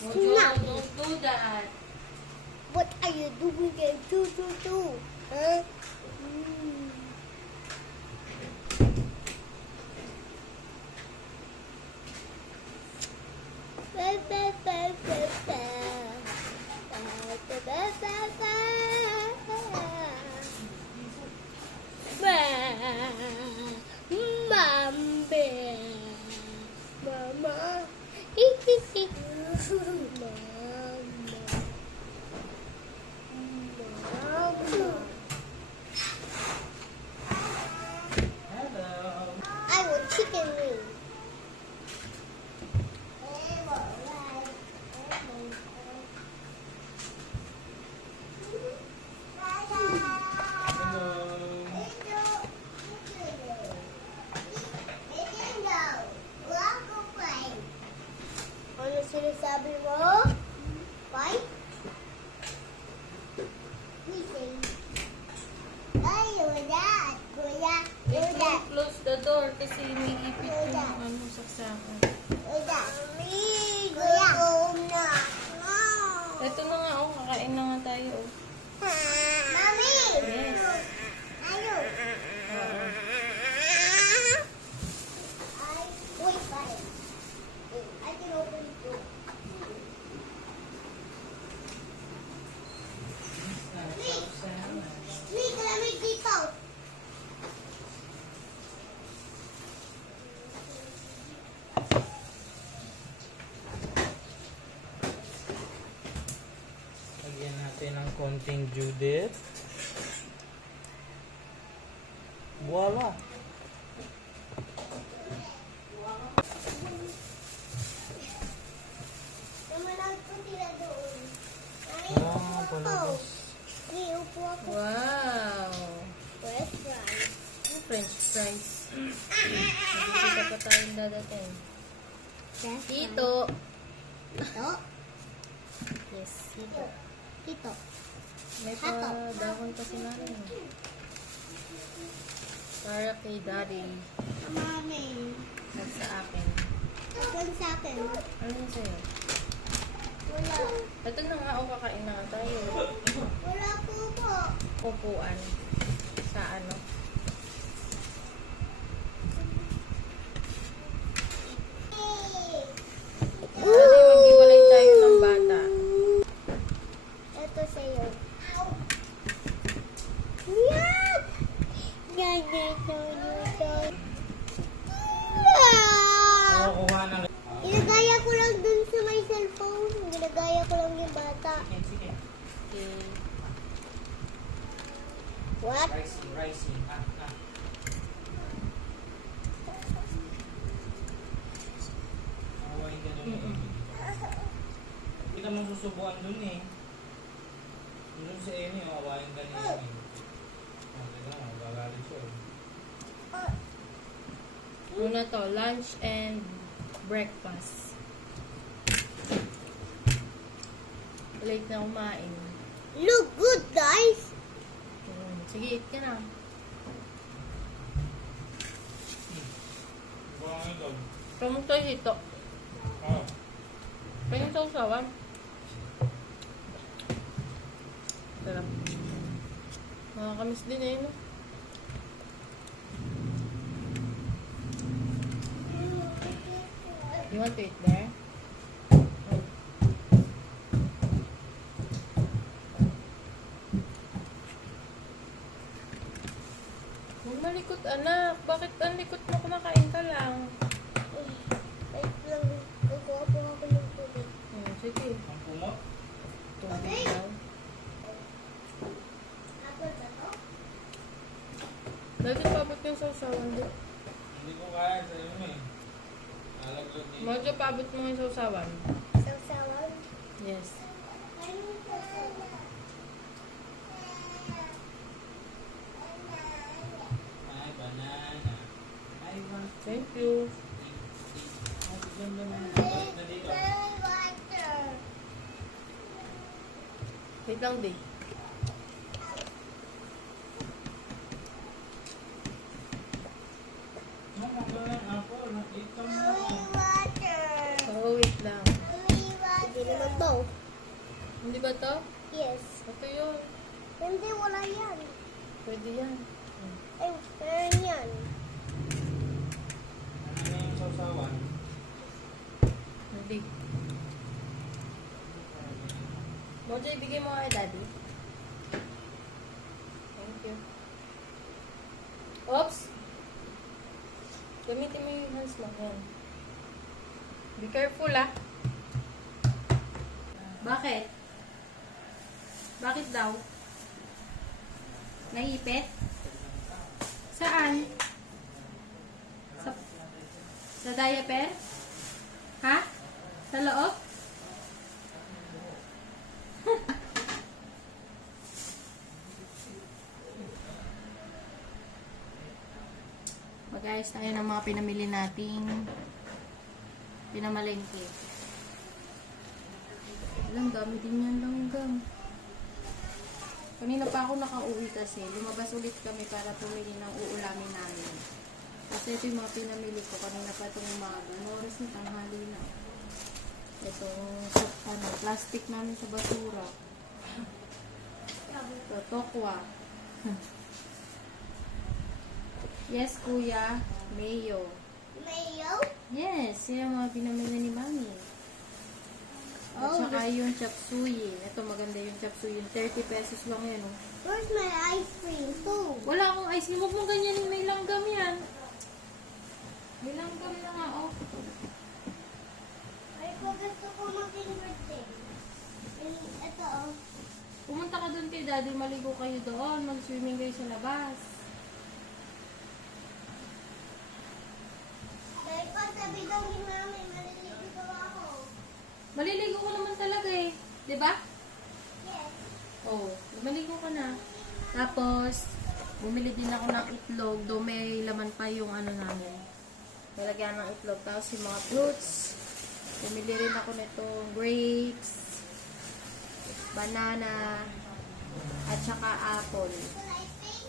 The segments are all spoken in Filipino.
Oh, Joe, don't do that. What are you doing there? Do. Huh? Mama. I want chicken wings. Ano sinasabi mo? Why? If you close the door kasi may ipit yung ano saksakan. Ito na nga, oh, kakain na nga tayo. Oh. Mami! Yes. Ayo! Oo. Wait, buddy. I can open the door. Wait, lamig dito. Lagyan natin ng konting Judith. Voila! Naman ko sila doon. Ah, palabas. May upo ako. Wow! French fries. Yung French fries. Hindi pa tayong dadating. Tito! Ito. Yes, tito. Ito. May pa dahon pa si namin. Para kay daddy. Mami. At sa akin. Akan sa akin. Ano yung sa'yo? Wala. Ito na nga, o kakain na nga tayo. Wala po po. Upuan. Sa ano? Dati mag-iwalay tayo ng bata. Ito sa'yo. Yan! Yan, yan, yan, yan. Kukuha ng... Ginagaya ko lang dun sa may cellphone. Ginagaya ko lang yung bata. Sige. Okay. What? Rising. Awain ka doon. Hindi ka masusubuan doon eh. Doon sa Amy, awain ka niya eh. Teka mo, gagalit siya eh. Muna to, lunch and breakfast. Late na kumain. Look good, guys. Sige, eat ka na. Buwan ito. Kamuk tayo dito. Oh. Kanyang sausawan. Sarap. Nakakamiss din eh, no? You want to eat there? Huwag malikot, anak. Bakit ang likot mo? Kumakain ka lang. Wait lang. Kukuha po ako ng tubig. Sige. Ang kumot? Tubig daw. Apple ba to? Dati pabot yung sausawan doon. Hindi ko kaya sa iyo eh. Nalaglag niya. Mojo, pabot mo yung sausawan. Sausawan? Yes. Ayun po sausawan. Ay, banana. Ay, banana. Thank you. Ay, ganda na. Balik na dito. Water. Wait lang, Day. Mama, ganun ako. Nakita mo. Water. Oh, wait lang. Water. Hindi ba to? Yes. Ito yun. Hindi, wala yan. Pwede yan. Ay, meron yan. Ano na yung sausawan? Hindi. Mojo, ibigay mo kay daddy. Thank you. Oops! Gamitin mo yung hands mo. Yan. Be careful, ah. Bakit? Bakit daw? Naipit? Saan? Sa diaper? Ha? Sa loob? Mag-ayos tayo ng mga pinamili nating pinamalengke. Alam, dami din yan lang yung gam. Kanina pa ako nakauwi kasi. Lumabas ulit kami para pumili ng uulamin namin. Kasi ito yung mga pinamili ko. Kanina pa itong umaga. Ano oras na? Tanghali na. Itong plastic namin sa basura. Ito, tokwa. Yes, kuya. Mayo. Mayo? Yes, yan ang mga pinamili ni Mami. At saka yung chop suey. Ito, maganda yung chop suey. 30 pesos lang yan, oh. Where's my ice cream? Too. Wala akong ice cream. Huwag mong ganyanin. May langgam yan. May langgam na nga, oh. Ay, kung gusto ko maging birthday. Ito, oh. Pumunta ka doon kay daddy. Maligo kayo doon. Mag-swimming kayo sa labas. Dahil pa sabi daw ni Mami, maliligo daw ako. Maliligo ko naman talaga eh. 'Di ba? Yes. Oh, maligo ka na. Tapos, bumili din ako ng itlog. Doon may laman pa yung ano namin. Nilagyan ng itlog. Tapos yung mga fruits. Bumili rin ako nito grapes, banana, at saka apple.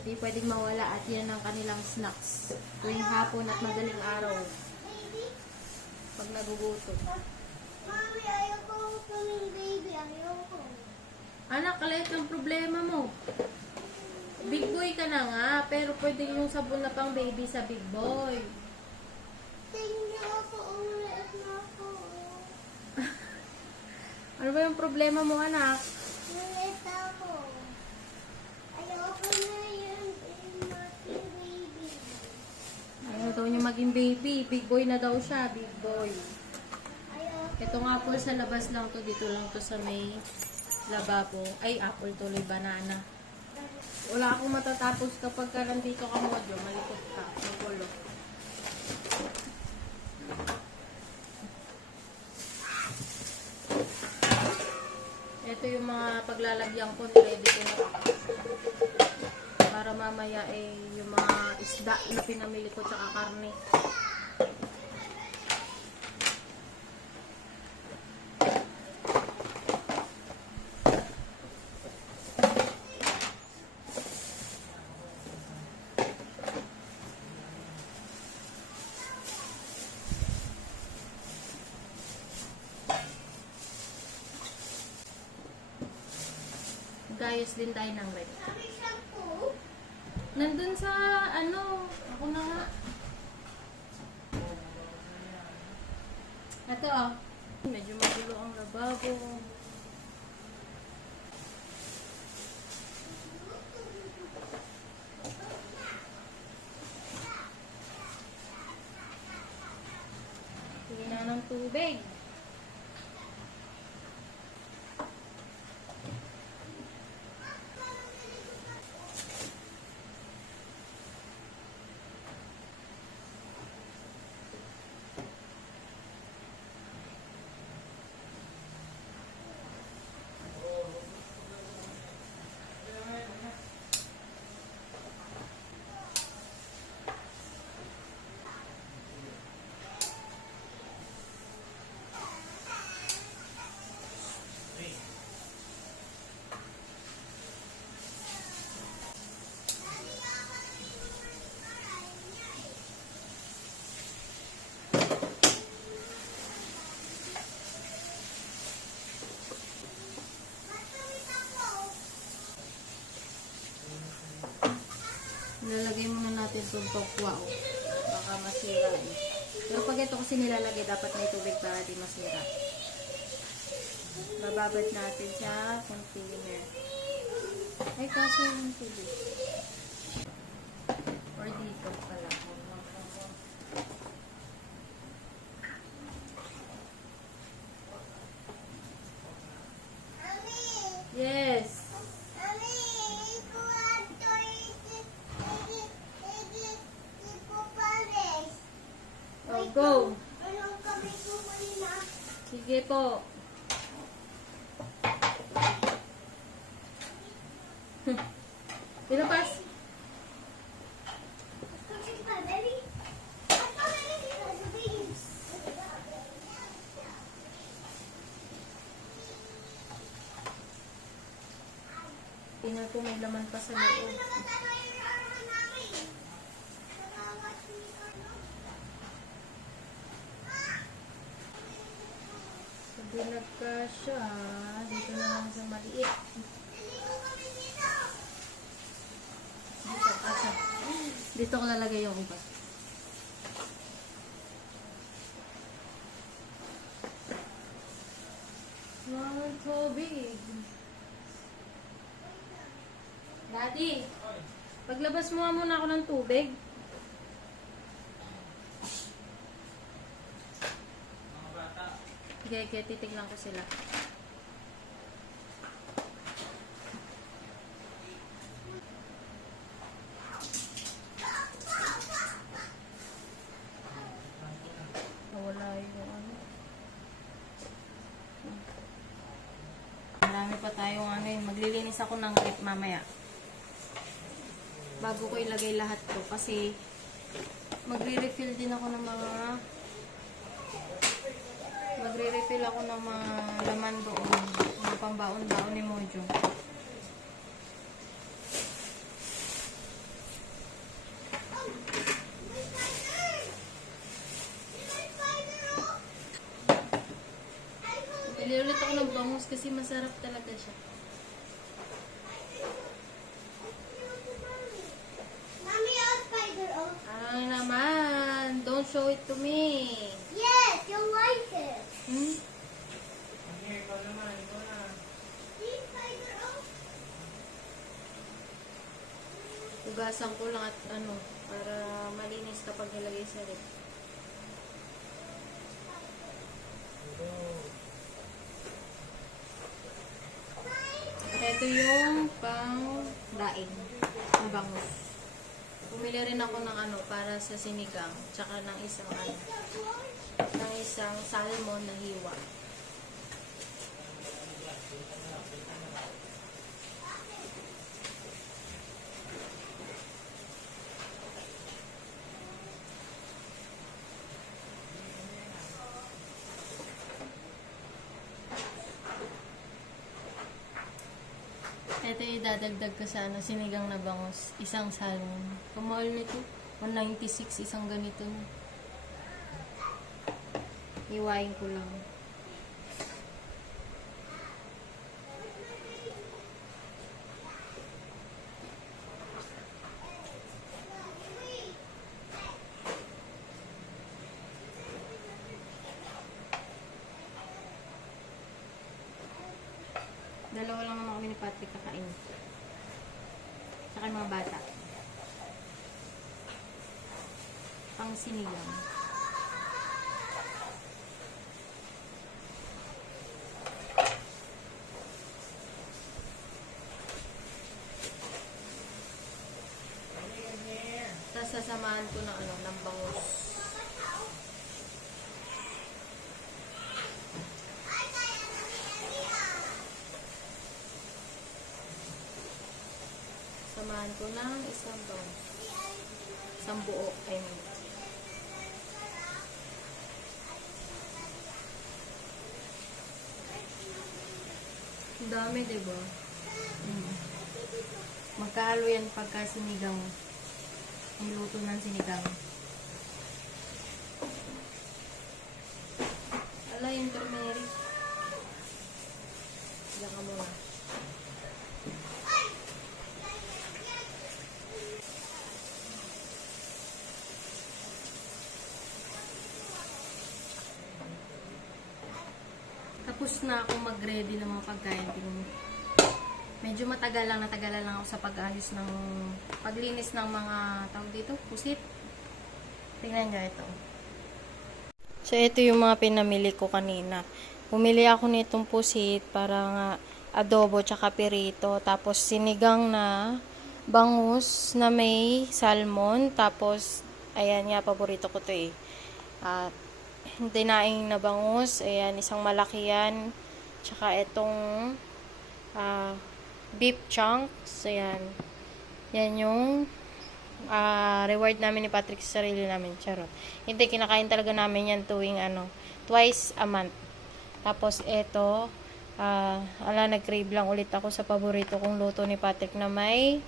Hindi pwedeng mawala at yan ang kanilang snacks. Tuwing hapon at madaling araw. Baby? Pag nagugutom. Mami, ayoko kaming baby. Ayoko. Anak, kalit ang problema mo. Big boy ka na nga, pero pwede yung sabon na pang baby sa big boy. Tingnan ako, ulit na ako. Ano ba yung problema mo, anak? Ulit ako. Ayoko na yan. Maging baby. Ayaw daw niya maging baby. Big boy na daw siya, big boy. Ayoko. Ito nga po sa labas lang to, dito lang to sa may lababo. Ay, apple tuloy, banana. Wala akong matatapos kapag ka nandito ka modyo, malikot ka, magulo. Ito yung mga paglalagyan ko, ready ko na. Para mamaya yung mga isda na pinamili ko tsaka karne. Gayos din tayo ng red. Mami, shampoo? Nandun sa, ano, ako na nga. Ito, oh. Medyo magulo ang lababo. Tingin na ng tubig. suntok wow. Baka masira eh. Pero pag ito kasi nilalagay, dapat may tubig para di masira. Bababad natin sa container. Ay, kaso yung tubig. Or dito pala. Yes. Oh, go. Sige po. Pinupas. Tingnan ko may laman pa sa loob. Sabi nagkasya. Dito na lang sa maliit. Dito ko lalagay yung iba. Wow, tubig. Daddy, paglabas mo nga muna ako ng tubig. Mga bata. Okay, titignan ko sila. Nawala yung ano. Marami pa tayong ano yun. Maglilinis ako ng rep mamaya. Bago ko ilagay lahat to. Kasi magre-refill din ako ng mga magre-refill ako ng mga laman doon. Mga pambaon-baon ni Mojo. Bili ulit ako ng bangus kasi masarap talaga siya. Ay naman, don't show it to me. Yes, you'll like it. Hmm? Ano ikaw naman, ikaw na. See, spider? Oh. Ugasan ko lang at ano, para malinis kapag nilagay sa rep. Ito yung pang daing. Ang bangus. Bumili rin ako ng ano, para sa sinigang. Tsaka ng isang ano, ng isang salmon na hiwa. Ito yung dadagdag ko sa ano, sinigang na bangus. Isang salmon. Kamahal nito. 196 isang ganito. Iwain ko lang. Dalawa lang naman kami ni Patrick kakain. Saka yung mga bata. Pang sinigang. Tapos sasamahan ko ng ano, ng bangus. Samahan ko ng isang bangus. Isang buo. I mean. Ang dami, diba? Magkahalo yan pagka sinigang. Niluto ng sinigang. Ala, yung turmeric. Diyan ka muna. Tapos na ako mag-ready ng mga pagkain. Medyo natagalan lang ako sa pag-ayos ng paglinis ng mga tawag dito, pusit. Tingnan nyo ito. So, ito yung mga pinamili ko kanina. Bumili ako nitong pusit para nga adobo tsaka pirito. Tapos sinigang na bangus na may salmon. Tapos, ayan nga, paborito ko to eh. At dinaing na bangus. Ayan, isang malaki yan. Tsaka itong beef chunks. Ayan. Yan yung reward namin ni Patrick sa sarili namin. Charot. Hindi, kinakain talaga namin yan tuwing twice a month. Tapos ito, nag-crave lang ulit ako sa paborito kong luto ni Patrick na may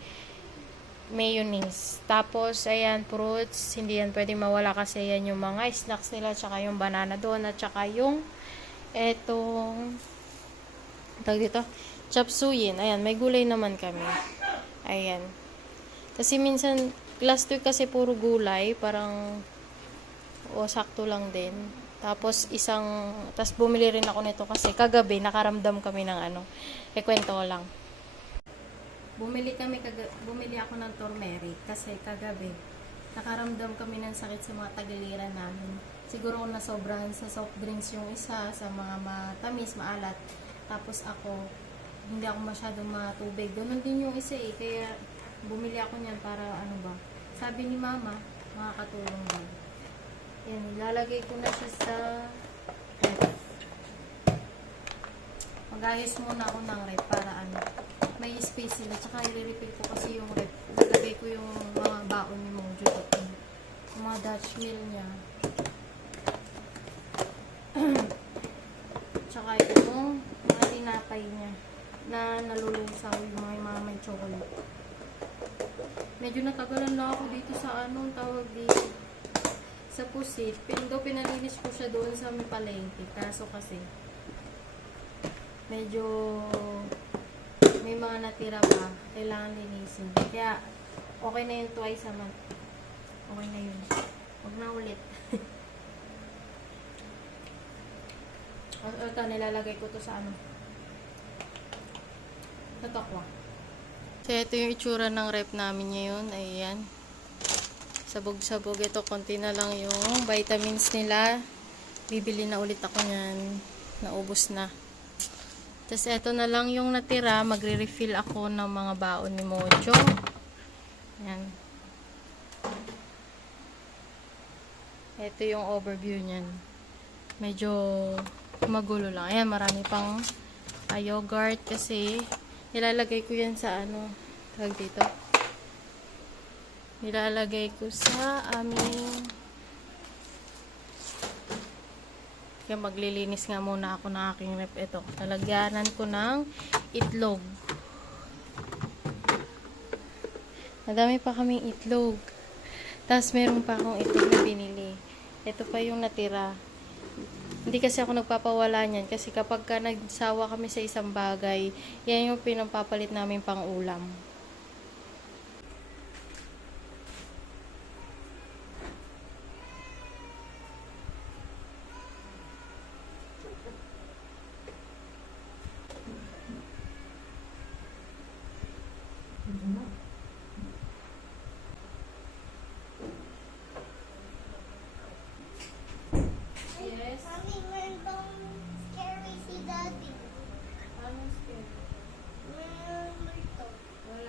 mayonnaise. Tapos, ayan, fruits. Hindi yan pwede mawala kasi yan yung mga snacks nila, tsaka yung banana donut, tsaka yung etong tawag dito, chop suey. Ayan, may gulay naman kami. Ayan. Kasi minsan, last week kasi puro gulay, parang sakto lang din. Tapos tapos bumili rin ako nito kasi kagabi nakaramdam kami ng kwento ko lang. Bumili ako ng turmeric kasi kagabi nakaramdam kami ng sakit sa mga tagiliran namin. Siguro kung nasobrahan sa soft drinks yung isa, sa mga matamis, maalat. Tapos hindi ako masyadong matubig. Ganun din yung isa eh. Kaya bumili ako niyan para sabi ni mama, makakatulong daw. Yan, ilalagay ko na siya sa rep. Mag-ayos muna ako ng rep para may space sila. Tsaka i-refill ko kasi yung rep. Ilalagay ko yung mga baon ni Mojo. Yung mga Dutch meal niya. Tsaka yung mga tinapay niya na nalulusaw yung mga may chocolate. Medyo natagalan lang ako dito sa tawag dito. Sa pusit. Pinalinis ko siya doon sa may palengke. Kaso kasi medyo may mga natira pa. Kailangan linisin. Kaya okay na yun twice a month. Okay na yun. Huwag na ulit. Ito, nilalagay ko to sa sa tokwa. So, ito yung itsura ng rep namin ngayon. Ayan. Sabog-sabog. Ito, konti na lang yung vitamins nila. Bibili na ulit ako nyan. Naubos na. Tapos, ito na lang yung natira. Magre-refill ako ng mga baon ni Mojo. Ayan. Ito yung overview nyan. Medyo magulo lang. Ayan, marami pang yogurt kasi nilalagay ko yan sa tawag dito. Nilalagay ko sa aming kaya maglilinis nga muna ako ng aking rep. Ito, talagyanan ko ng itlog. Madami pa kaming itlog. Tapos meron pa akong itlog na binili. Ito pa yung natira. Hindi kasi ako nagpapawala niyan kasi kapag nagsawa kami sa isang bagay, yan yung pinapapalit namin pang ulam. Mami, meron bang scary si Daddy? Anong scared? Meron multo. Wala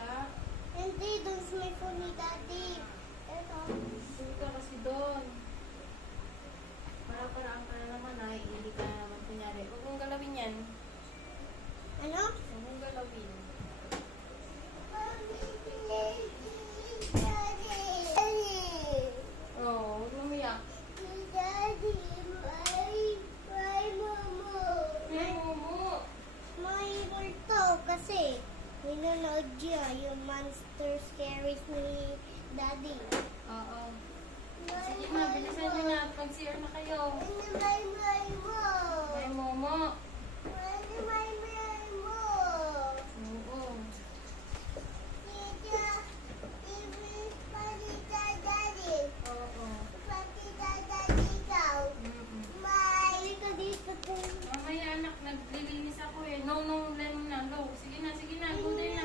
Sige na. Go there na.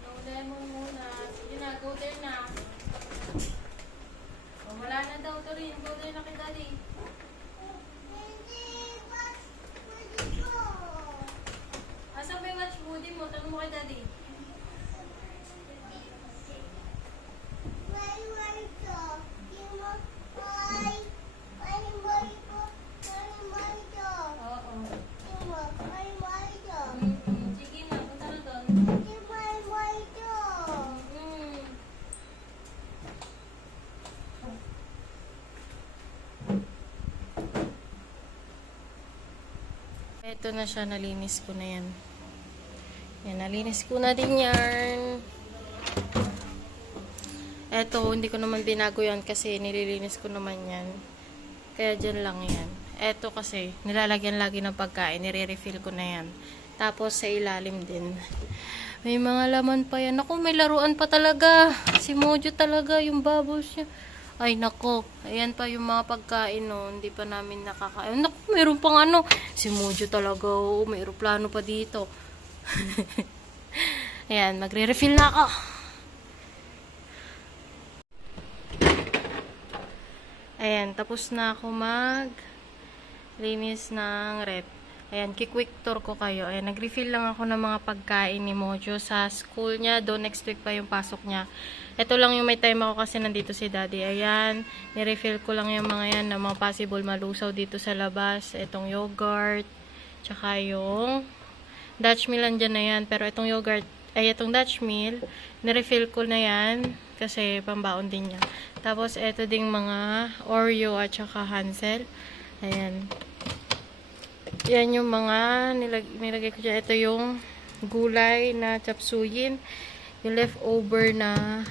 Naulay mo muna. Sige na, go there na. Oh, wala na daw to rin. Go there na kay daddy. Asan ba yung watch moody mo? Tanong mo kay daddy. Oo. Sige na, punta na doon. Ito na siya, nalinis ko na yan. Yan, nalinis ko na din yan. Eto, hindi ko naman binago yan kasi nililinis ko naman yan. Kaya dyan lang yan. Eto kasi, nilalagyan lagi ng pagkain. Nire-refill ko na yan. Tapos sa ilalim din. May mga laman pa yan. Naku, may laruan pa talaga. Si Mojo talaga, yung bubbles niya. Ay, nako. Ayan pa yung mga pagkain, no. Hindi pa namin nakakain. Naku, mayroon pang ano. Si Mojo talaga, oh. May aeroplano pa dito. Ayan, magre-refill na ako. Ayan, tapos na ako linis ng rep. Ayan, kikwik tour ko kayo. Ayan, nag-refill lang ako ng mga pagkain ni Mojo sa school niya. Doon next week pa yung pasok niya. Ito lang yung may time ako kasi nandito si daddy. Ayan, nirefill ko lang yung mga yan na mga possible malusaw dito sa labas. Itong yogurt, tsaka yung Dutch meal andyan na yan. Pero itong yogurt, itong Dutch meal, nirefill ko na yan kasi pambaon din niya. Tapos ito ding mga Oreo at tsaka Hansel. Ayan. Yan yung mga nilagay ko dyan. Ito yung gulay na chapsuyin. Yung leftover na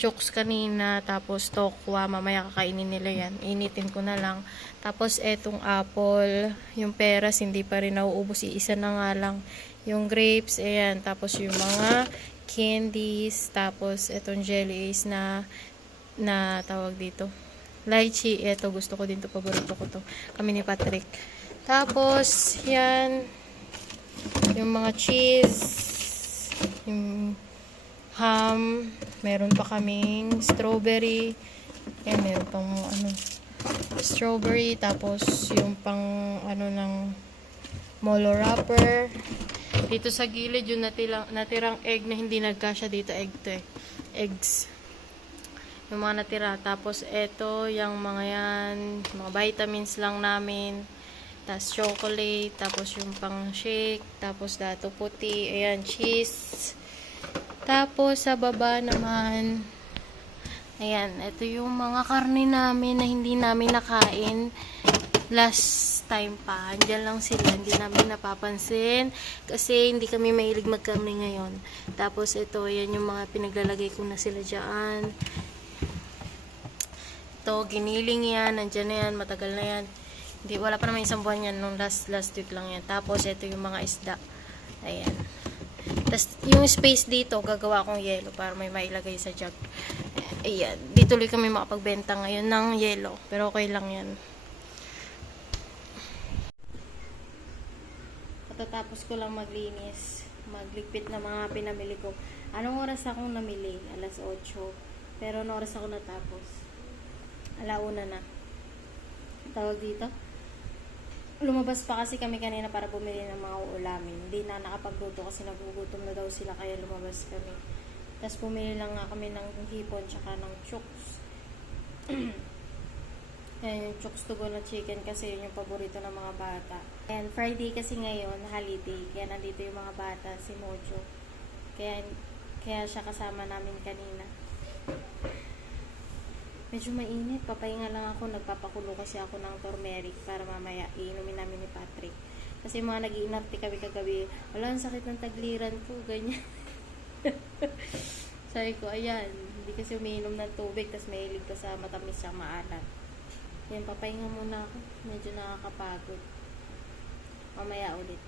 chokes kanina. Tapos tokwa. Mamaya kakainin nila yan. Initin ko na lang. Tapos etong apple. Yung peras hindi pa rin nauubos. Iisa na nga lang. Yung grapes. Ayan. Tapos yung mga candies. Tapos etong jelly ace na tawag dito. Lychee. Ito gusto ko din to. Paborito ko to. Kami ni Patrick. Tapos, yan, yung mga cheese, yung ham, meron pa kaming strawberry, meron pang strawberry, tapos yung pang ng molo wrapper. Dito sa gilid, yung natirang egg na hindi nagkasya dito, eggs. Yung mga natira. Tapos, eto, yung mga yan, mga vitamins lang namin. Tapos chocolate, tapos yung pang shake, tapos dato puti, ayan, cheese. Tapos sa baba naman, ayan, ito yung mga karne namin na hindi namin nakain last time pa. Andiyan lang sila, hindi namin napapansin kasi hindi kami mahilig magkarne ngayon. Tapos ito, ayan yung mga pinaglalagay ko na sila dyan. Ito, giniling yan, andyan na yan, matagal na yan. Hindi, wala pa naman isang buwan yan. Nung last week lang yan. Tapos, ito yung mga isda. Ayan. Tapos, yung space dito, gagawa akong yelo para may mailagay sa jug. Ayan. Di tuloy kami makapagbenta ngayon ng yelo. Pero okay lang yan. Patatapos ko lang maglinis. Magligpit na mga pinamili ko. Anong oras akong namili? Alas 8. Pero anong oras ako natapos? Alauna na. Tawag dito? Lumabas pa kasi kami kanina para bumili ng mga uulamin. Hindi na nakapagluto kasi nagugutom na daw sila kaya lumabas kami. Tapos bumili lang nga kami ng hipon tsaka ng chooks. Ayan yung chooks to go na chicken kasi yun yung paborito ng mga bata. And Friday kasi ngayon, holiday. Kaya nandito yung mga bata, si Mojo. Kaya siya kasama namin kanina. Medyo mainit. Papahinga lang ako. Nagpapakulo kasi ako ng turmeric para mamaya iinumin namin ni Patrick. Kasi mga nag-iinapti kami kagabi. Wala, ang sakit ng tagliran ko. Ganyan. Sabi ko, ayan. Hindi kasi umiinom ng tubig. Tapos mahilig pa sa matamis siya maalat. Yan, papahinga muna ako. Medyo nakakapagod. Mamaya ulit.